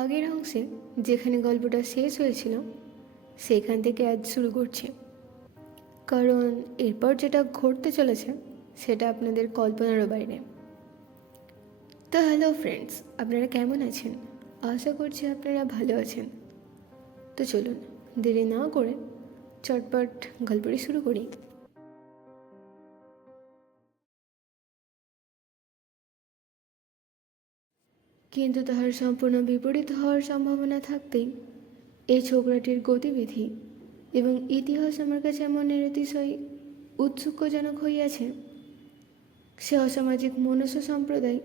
আগের অংশে যেখানে গল্পটা শেষ হয়েছিল সেখান থেকে আজ শুরু করছি, কারণ এরপর যেটা ঘটতে চলেছে সেটা আপনাদের কল্পনারও বাইরে। তো হ্যালো ফ্রেন্ডস, আপনারা কেমন আছেন? আশা করছি আপনারা ভালো আছেন। তো চলুন দেরি না করে চটপট গল্পটি শুরু করি। কিন্তু তাহার সম্পূর্ণ বিপরীত হওয়ার সম্ভাবনা থাকতেই এই ছোকরাটির গতিবিধি এবং ইতিহাস আমার কাছে এমন নিরতিশয় উৎসুকজনক হইয়াছে। সে অসামাজিক মনুষ্য সম্প্রদায়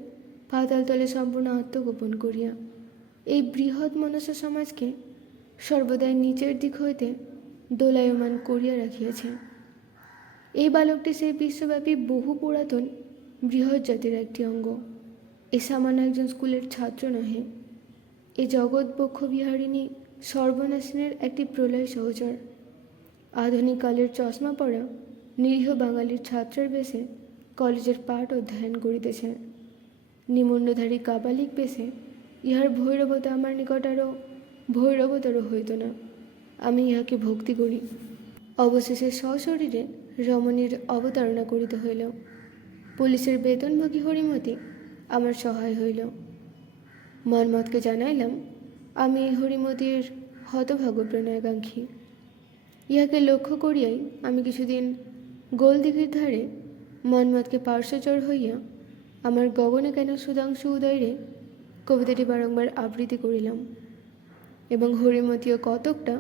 পাতালতলে সম্পূর্ণ আত্মগোপন করিয়া এই বৃহৎ মনুষ্য সমাজকে সর্বদাই নিচের দিক হইতে দোলায়মান করিয়া রাখিয়াছে। এই বালকটি সেই বিশ্বব্যাপী বহু পুরাতন বৃহৎ জাতির একটি অঙ্গ। এ সামান্য একজন স্কুলের ছাত্র নহে, এ জগৎবক্ষ বিহারিণী সর্বনাশিনীর একটি প্রলয় সহচর। আধুনিক কালের চশমা পরা নিরীহ বাঙালির ছাত্রের বেশে কলেজের পাঠ অধ্যয়ন করিতেছে। নিমুণ্ডধারী কাপালিক বেশে ইহার ভৈরবতা আমার নিকট আরও ভৈরবতর হইত না। আমি ইহাকে ভক্তি করি। অবশেষে সশরীরে রমণীর অবতারণা করিতে হইল। পুলিশের বেতনভোগী হরিমতি আমার সহায় হইল। মন্মথকে জানাইলাম আমি হরিমতির হতভাগ্য প্রণয়াকাঙ্ক্ষী। ইহাকে লক্ষ্য করিয়াই আমি কিছুদিন গোলদিঘির ধারে মন্মথকে পার্শ্বচর হইয়া আমার গগনে কেন সুধাংশু উদয়রে কবিতাটি বারংবার আবৃত্তি করিলাম এবং হরিমতিও কতকটা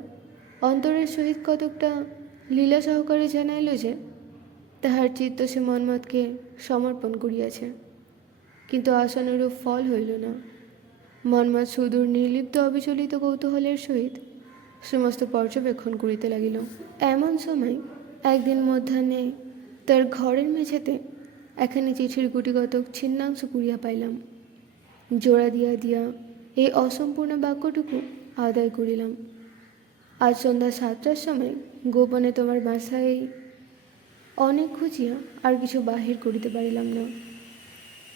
অন্তরের সহিত কতকটা লীলা সহকারে জানাইল যে তাহার চিত্ত সে মন্মথকে সমর্পণ করিয়াছে। কিন্তু আশানুরূপ ফল হইল না। মন্মথ সুদূর নির্লিপ্ত অবিচলিত কৌতূহলের সহিত সমস্ত পর্যবেক্ষণ করিতে লাগিল। এমন সময় একদিন মধ্যাহ্নে তার ঘরের মেঝেতে একখানি চিঠির গুটিগত ছিন্নাংশ কুড়িয়া পাইলাম। জোড়া দিয়া দিয়া এই অসম্পূর্ণ বাক্যটুকু আদায় করিলাম। আজ সন্ধ্যা 7টার সময় গোপনে তোমার বাসায় অনেক খুঁজিয়া আর কিছু বাহির করিতে পারিলাম না।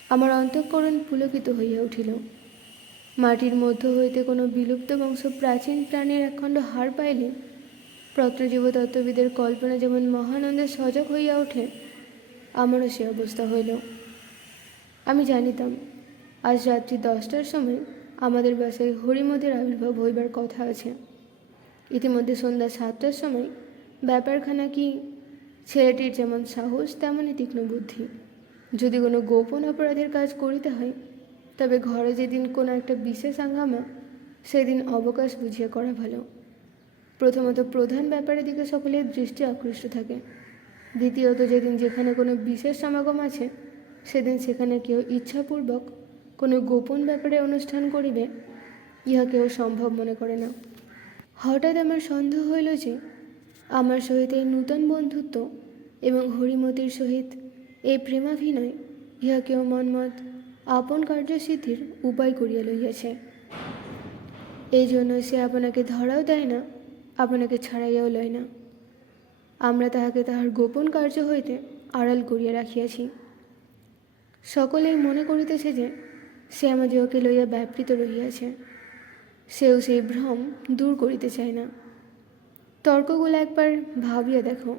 আমার অন্তঃকরণ পুলকিত হইয়া উঠিল। মাটির মধ্য হইতে কোনো বিলুপ্ত বংশ প্রাচীন প্রাণীর একখণ্ড হাড় পাইলে প্রত্নজীব তত্ত্ববিদের কল্পনা যেমন মহানন্দে সজাগ হইয়া ওঠে, আমারও সে অবস্থা হইল। আমি জানিতাম আজ রাত্রি 10টার সময় আমাদের বাসায় হরিমতির আবির্ভাব হইবার কথা আছে। ইতিমধ্যে সন্ধ্যা 7টার সময় ব্যাপারখানা কি, ছেলেটির যেমন সাহস তেমনই তীক্ষ্ণ বুদ্ধি। যদি কোনো গোপন অপরাধের কাজ করিতে হয় তবে ঘরে যেদিন কোনো একটা বিশেষ হাঙ্গামা সেদিন অবকাশ বুঝিয়ে করা ভালো। প্রথমত প্রধান ব্যাপারের দিকে সকলের দৃষ্টি আকৃষ্ট থাকে। দ্বিতীয়ত যেদিন যেখানে কোনো বিশেষ সমাগম আছে সেদিন সেখানে কেউ ইচ্ছাপূর্বক কোনো গোপন ব্যাপারে অনুষ্ঠান করিবে ইহা কেউ সম্ভব মনে করে না। হঠাৎ আমার সন্দেহ হইল যে আমার সহিত এই নূতন বন্ধুত্ব এবং হরিমতির সহিত এই প্রেমাভিনয় ইহা কেউ মন্মথ আপন কার্যসিদ্ধির উপায় করিয়া লইয়াছে। এই জন্য সে আপনাকে ধরাও দেয় না, আপনাকে ছাড়াইয়াও লয় না। আমরা তাহাকে তাহার গোপন কার্য হইতে আড়াল করিয়া রাখিয়াছি। সকলেই মনে করিতেছে যে সে আমাদিগকে লইয়া ব্যাপৃত রহিয়াছে। সেও সেই ভ্রম দূর করিতে চায় না। তর্কগুলো একবার ভাবিয়া দেখো।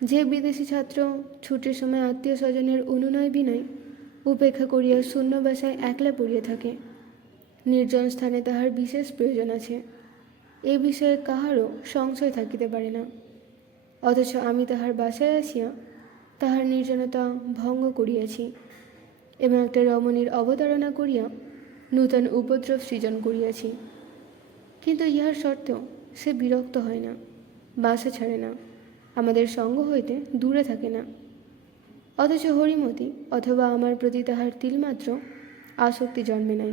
যে বিদেশি ছাত্র ছুটির সময় আত্মীয় স্বজনের অনুনয় বিনয় উপেক্ষা করিয়া শূন্য বাসায় একলা পড়িয়া থাকে, নির্জন স্থানে তাহার বিশেষ প্রয়োজন আছে, এ বিষয়ে কাহারও সংশয় থাকিতে পারে না। অথচ আমি তাহার বাসায় আসিয়া তাহার নির্জনতা ভঙ্গ করিয়াছি এবং একটা রমণীর অবতারণা করিয়া নূতন উপদ্রব সৃজন করিয়াছি। কিন্তু ইহার সত্ত্বেও সে বিরক্ত হয় না, বাসা ছাড়ে না, আমাদের সঙ্গ হইতে দূরে থাকে না। অথচ হরিমতি অথবা আমার প্রতি তাহার তিলমাত্র আসক্তি জন্মে নাই,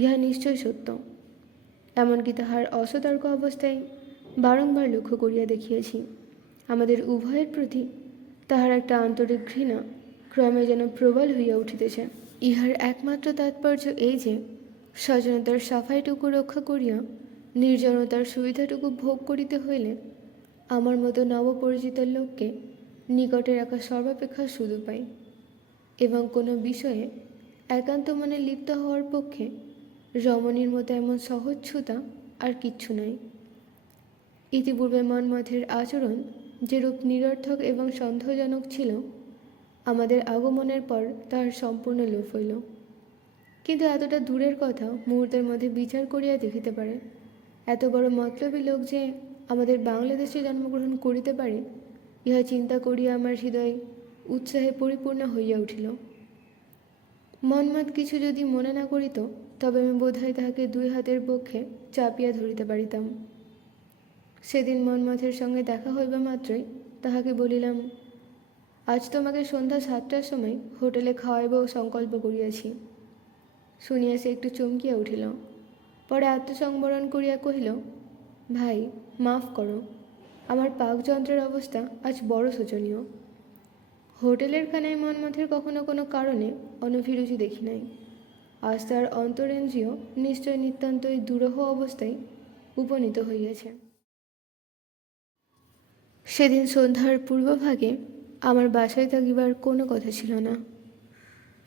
ইহা নিশ্চয় সত্য। এমনকি তাহার অসতর্ক অবস্থায় বারংবার লক্ষ্য করিয়া দেখিয়াছি আমাদের উভয়ের প্রতি তাহার একটা আন্তরিক ঘৃণা ক্রমে যেন প্রবল হইয়া উঠিতেছে। ইহার একমাত্র তাৎপর্য এই যে স্বজনতার সাফাইটুকু রক্ষা করিয়া নির্জনতার সুবিধাটুকু ভোগ করিতে হইলে আমার মতো নবপরিচিত লোককে নিকটে রাখা সর্বাপেক্ষা সুদুপায় এবং কোনো বিষয়ে একান্ত মনে লিপ্ত হওয়ার পক্ষে রমণীর মতো এমন সহজ ছুতা আর কিচ্ছু নাই। ইতিপূর্বে মন্মথের আচরণ যেরূপ নিরর্থক এবং সন্দেহজনক ছিল, আমাদের আগমনের পর তার সম্পূর্ণ লোপ হইল। কিন্তু এতটা দূরের কথা মুহূর্তের মধ্যে বিচার করিয়া দেখিতে পারে, এত বড় মতলবী লোক যে আমাদের বাংলাদেশে জন্মগ্রহণ করিতে পারে, ইহা চিন্তা করিয়া আমার হৃদয় উৎসাহে পরিপূর্ণ হইয়া উঠিল। মন্মথ কিছু যদি মনে না করিত, তবে আমি বোধহয় তাহাকে 2 হাতের পক্ষে চাপিয়া ধরিতে পারিতাম। সেদিন মন্মথের সঙ্গে দেখা হইবা মাত্রই তাহাকে বলিলাম, আজ তোমাকে সন্ধ্যা 7টার সময় হোটেলে খাওয়াইব সংকল্প করিয়াছি। শুনিয়া সে একটু চমকিয়া উঠিল, পরে আত্মসংবরণ করিয়া কহিল, ভাই মাফ করো, আমার পাকযন্ত্রের অবস্থা আজ বড় শোচনীয়। হোটেলের খানায় মন্মথের কখনো কোনো কারণে অনভিরুচি দেখি নাই। আজ তার অন্তরেন্দ্রিয় নিশ্চয় নিতান্তই দুরূহ অবস্থায় উপনীত হইয়াছে। সেদিন সন্ধ্যার পূর্বভাগে আমার বাসায় থাকিবার কোনো কথা ছিল না,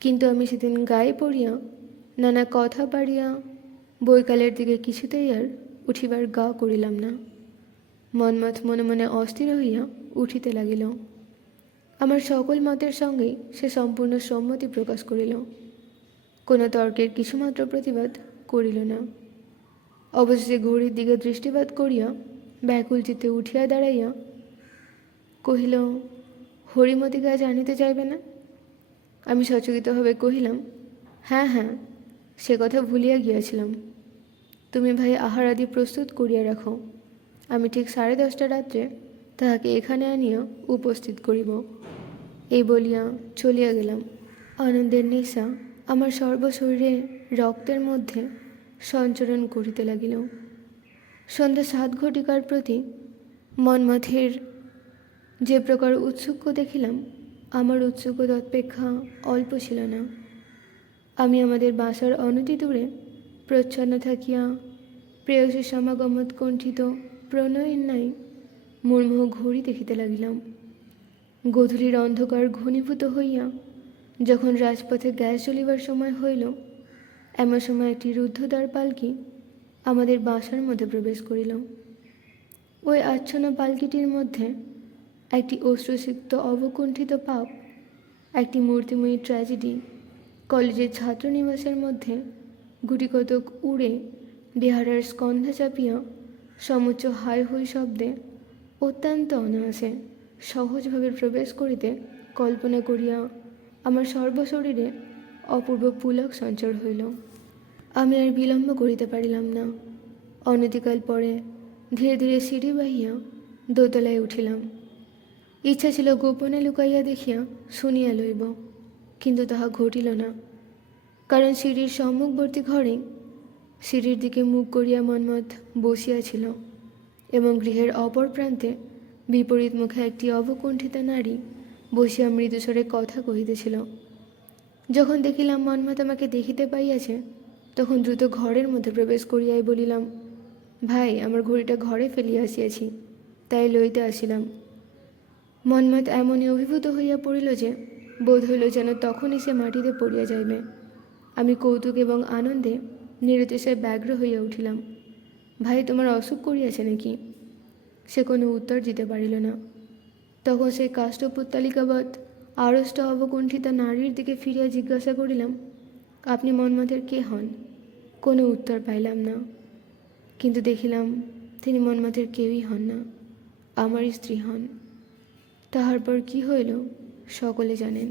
কিন্তু আমি সেদিন গায়ে পড়িয়া নানা কথা পাড়িয়া বৈকালের দিকে কিছুতেই আর উঠিবার গা করিলাম না। মন্মথ মনে মনে অস্থির হইয়া উঠিতে লাগিল। আমার সকল মতের সঙ্গেই সে সম্পূর্ণ সম্মতি প্রকাশ করিল, কোনো তর্কের কিছুমাত্র প্রতিবাদ করিল না। অবশেষে ঘড়ির দিকে দৃষ্টিপাত করিয়া ব্যাকুল চিত্তে উঠিয়া দাঁড়াইয়া কহিল, হরিমতিকে আজ আনিতে চাইবে না? আমি সচকিতভাবে কহিলাম, হ্যাঁ হ্যাঁ, সে কথা ভুলিয়া গিয়াছিলাম। তুমি ভাই আহার আদি প্রস্তুত করিয়া রাখো, আমি ঠিক 10:30 রাত্রে তাহাকে এখানে আনিয়া উপস্থিত করিব। এই বলিয়া চলিয়া গেলাম। আনন্দের নেশা আমার সর্বশরীরে রক্তের মধ্যে সঞ্চরণ করিতে লাগিল। সন্ধ্যা 7 ঘটিকার প্রতি মন্মথের যে প্রকার উৎসুক দেখিলাম, আমার উৎসুক তৎপেক্ষা অল্প ছিল না। আমি আমাদের বাসার অনতি দূরে প্রচ্ছন্ন থাকিয়া প্রেয়সীর সমাগমত কণ্ঠিত প্রণয়ের ন্যায় মুর্মুহ ঘড়ি দেখিতে লাগিলাম। গোধূলির অন্ধকার ঘনীভূত হইয়া যখন রাজপথে গ্যাস জ্বলিবার সময় হইল, এমন সময় একটি রুদ্ধদ্বার পালকি আমাদের বাসার মধ্যে প্রবেশ করিল। ওই আচ্ছন্ন পালকিটির মধ্যে একটি অশ্রুসিক্ত অবকুণ্ঠিত পাপ, একটি মূর্তিময়ী ট্র্যাজেডি, কলেজের ছাত্রনিবাসের মধ্যে গুটিকতক উড়ে বেহারার স্কন্ধা চাপিয়া সমুচ্চ হাই হই শব্দে অত্যন্ত অনায়াসে সহজভাবে প্রবেশ করিতে কল্পনা করিয়া আমার সর্বশরীরে অপূর্ব পুলক সঞ্চার হইল। আমি আর বিলম্ব করিতে পারিলাম না। অনতিকাল পরে ধীরে ধীরে সিঁড়ি বাহিয়া দোতলায় উঠিলাম। ইচ্ছা ছিল গোপনে লুকাইয়া দেখিয়া শুনিয়া লইব, কিন্তু তাহা ঘটিল না। কারণ সিঁড়ির সম্মুখবর্তী ঘরে সিঁড়ির দিকে মুখ করিয়া মন্মথ বসিয়াছিল এবং গৃহের অপর প্রান্তে বিপরীত মুখে একটি অবকুণ্ঠিতা নারী বসিয়া মৃদুস্বরে কথা কহিতেছিল। যখন দেখিলাম মন্মথ আমাকে দেখিতে পাইয়াছে, তখন দ্রুত ঘরের মধ্যে প্রবেশ করিয়াই বলিলাম, ভাই আমার ঘড়িটা ঘরে ফেলিয়া আসিয়াছি, তাই লইতে আসিলাম। মন্মথ এমনই অভিভূত হইয়া পড়িল যে বোধ হইল যেন তখনই সে মাটিতে পড়িয়া যাইবে। আমি কৌতুক এবং আনন্দে নিরতিশয় ব্যগ্র হইয়া উঠিলাম, ভাই তোমার অসুখ করিয়াছে নাকি? সে কোনো উত্তর দিতে পারিল না। তখন সেই কাষ্ঠপুত্তালিকাবৎ আড়ষ্ট অবকুণ্ঠিতা নারীর দিকে ফিরিয়া জিজ্ঞাসা করিলাম, আপনি মন্মথের কে হন? কোনো উত্তর পাইলাম না, কিন্তু দেখিলাম তিনি মন্মথের কেউই হন না, আমার স্ত্রী হন। তাহার পর কী হইল সকলে জানেন।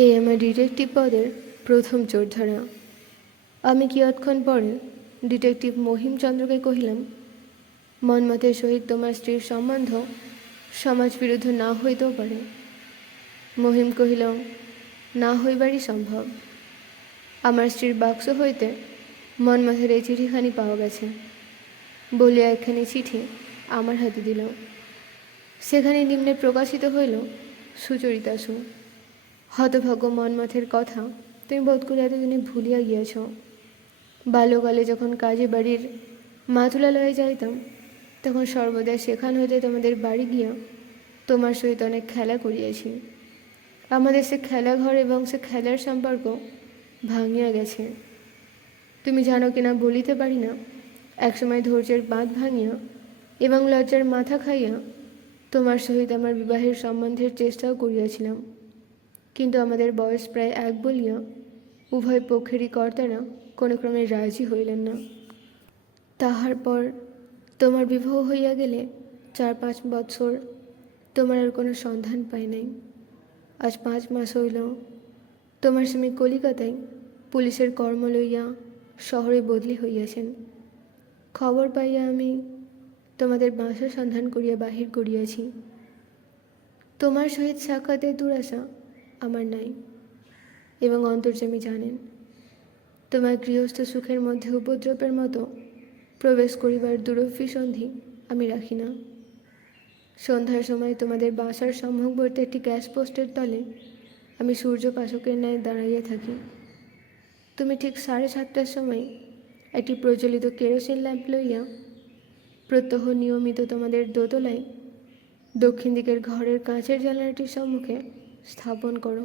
এই আমার ডিটেকটিভ পদের প্রথম চোরধরা। আমি কিয়ৎক্ষণ পরে ডিটেকটিভ মহিমচন্দ্রকে কহিলাম, মন্মথের সহিত তোমার স্ত্রীর সম্বন্ধ সমাজ বিরুদ্ধ না হইতেও পারে। মহিম কহিল, না হইবারই সম্ভব। আমার স্ত্রীর বাক্স হইতে মন্মথের এই চিঠিখানি পাওয়া গেছে বলিয়া একখানি চিঠি আমার হাতে দিল। সেখানে নিম্নে প্রকাশিত হইল, সুচরিতাসু, হতভাগ্য মন্মথের কথা তুমি বোধ করে এতদিনে ভুলিয়া গিয়াছ। বাল্যকালে যখন কাজে বাড়ির মাতুলালয়ে যাইতাম, তখন সর্বদা সেখান হইতে তোমাদের বাড়ি গিয়া তোমার সহিত অনেক খেলা করিয়াছি। আমাদের সে খেলাঘর এবং সে খেলার সম্পর্ক ভাঙিয়া গেছে। তুমি জানো কিনা বলিতে পারি না, একসময় ধৈর্যের বাঁধ ভাঙিয়া এবং লজ্জার মাথা খাইয়া তোমার সহিত আমার বিবাহের সম্বন্ধের চেষ্টাও করিয়াছিলাম, কিন্তু আমাদের বয়স প্রায় এক বলিয়া উভয় পক্ষেরই কর্তারা কোনো ক্রমে রাজি হইলেন না। তাহার পর তোমার বিবাহ হইয়া গেলে 4-5 বৎসর তোমার আর কোনো সন্ধান পাই নাই। আজ 5 মাস হইল তোমার স্বামী কলিকাতায় পুলিশের কর্ম লইয়া শহরে বদলি হইয়াছেন। খবর পাইয়া আমি তোমাদের বাসা সন্ধান করিয়া বাহির করিয়াছি। তোমার সহিত সাক্ষাতের দুরাশা আমার নাই এবং অন্তর্যামী জানেন তোমার গৃহস্থ সুখের মধ্যে উপদ্রবের মতো প্রবেশ করিবার দুরভিসন্ধি আমি রাখি না। সন্ধ্যার সময় তোমাদের বাসার সম্মুখবর্তী একটি গ্যাস পোস্টের তলে আমি সূর্যপাশকের ন্যায় দাঁড়াইয়া থাকি। তুমি ঠিক 7:30টার সময় একটি প্রজ্বলিত কেরোসিন ল্যাম্প লইয়া প্রত্যহ নিয়মিত তোমাদের দোতলায় দক্ষিণ দিকের ঘরের কাঁচের জানালাটির সম্মুখে স্থাপন করো।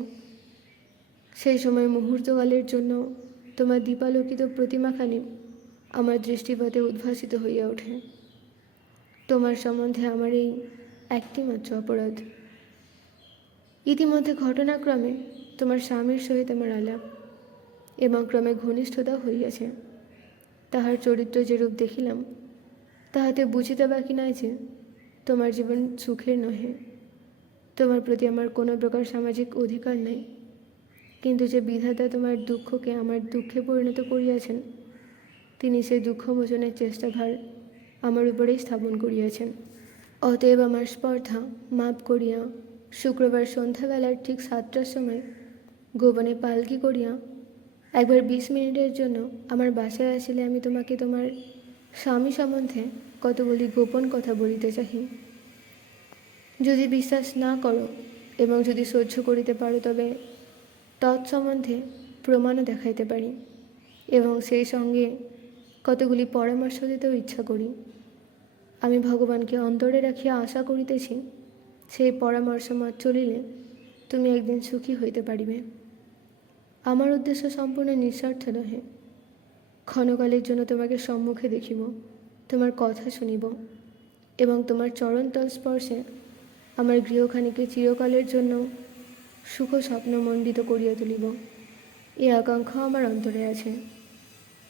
সেই সময় মুহূর্তকালের জন্য তোমার দীপালোকিত প্রতিমাখানি আমার দৃষ্টিপথে উদ্ভাসিত হইয়া ওঠে। তোমার সম্বন্ধে আমার এই একটি মাত্র অপরাধ। ইতিমধ্যে ঘটনাক্রমে তোমার স্বামীর সহিত আমার আলাপ এবং ক্রমে ঘনিষ্ঠতা হইয়াছে। তাহার চরিত্র যেরূপ দেখিলাম তাহাতে বুঝিতে বাকি নাই যে তোমার জীবন সুখের নহে। তোমার প্রতি আমার কোনো প্রকার সামাজিক অধিকার নাই, কিন্তু যে বিধাতা তোমার দুঃখকে আমার দুঃখে পরিণত করিয়াছেন তিনি সেই দুঃখ মোচনের চেষ্টাভার আমার উপরেই স্থাপন করিয়াছেন। অতএব আমার স্পর্ধা মাপ করিয়া শুক্রবার সন্ধ্যাবেলার ঠিক 7টার সময় গোপনে পালকি করিয়া একবার 20 মিনিটের জন্য আমার বাসায় আসিলে আমি তোমাকে তোমার স্বামী সম্বন্ধে কতগুলি গোপন কথা বলিতে চাহি। যদি বিশ্বাস না করো এবং যদি সহ্য করিতে পারো তবে তৎসম্বন্ধে প্রমাণও দেখাইতে পারি এবং সেই সঙ্গে কতগুলি পরামর্শ দিতেও ইচ্ছা করি। আমি ভগবানকে অন্তরে রাখিয়া আশা করিতেছি সেই পরামর্শ মত চলিলে তুমি একদিন সুখী হইতে পারিবে। আমার উদ্দেশ্য সম্পূর্ণ নিঃস্বার্থ নহে। ক্ষণকালের জন্য তোমাকে সম্মুখে দেখিব, তোমার কথা শুনিব এবং তোমার চরণতল স্পর্শে আমার গৃহখানিকে চিরকালের জন্য সুখ স্বপ্নমণ্ডিত করিয়া তুলিব। এই আকাঙ্ক্ষা আমার অন্তরে আছে।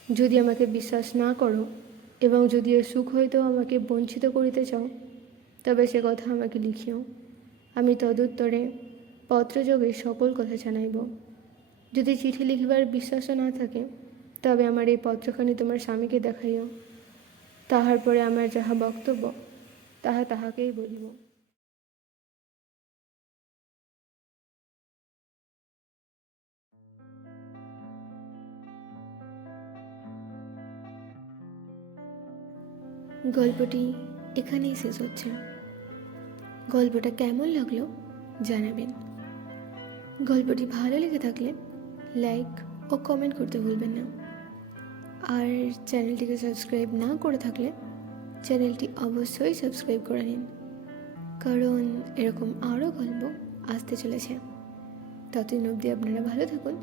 যদি আমাকে বিশ্বাস না করো এবং যদি এর সুখ হইতেও আমাকে বঞ্চিত করিতে চাও তবে সে কথা আমাকে লিখিও। আমি তদুত্তরে পত্রযোগে সকল কথা জানাইব। যদি চিঠি লিখিবার বিশ্বাসও না থাকে তবে আমার এই পত্রখানি তোমার স্বামীকে দেখাইও। তাহার পরে আমার যাহা বক্তব্য তাহা তাহাকেই বলিব। গল্পটি এখানেই শেষ হচ্ছে। গল্পটা কেমন লাগলো জানাবেন। গল্পটি ভালো লেগে থাকলে লাইক ও কমেন্ট করতে ভুলবেন না। আর চ্যানেলটিকে সাবস্ক্রাইব না করে থাকলে চ্যানেলটি অবশ্যই সাবস্ক্রাইব করে নিন, কারণ এরকম আরও গল্প আসতে চলেছে। ততদিন অবধি আপনারা ভালো থাকুন,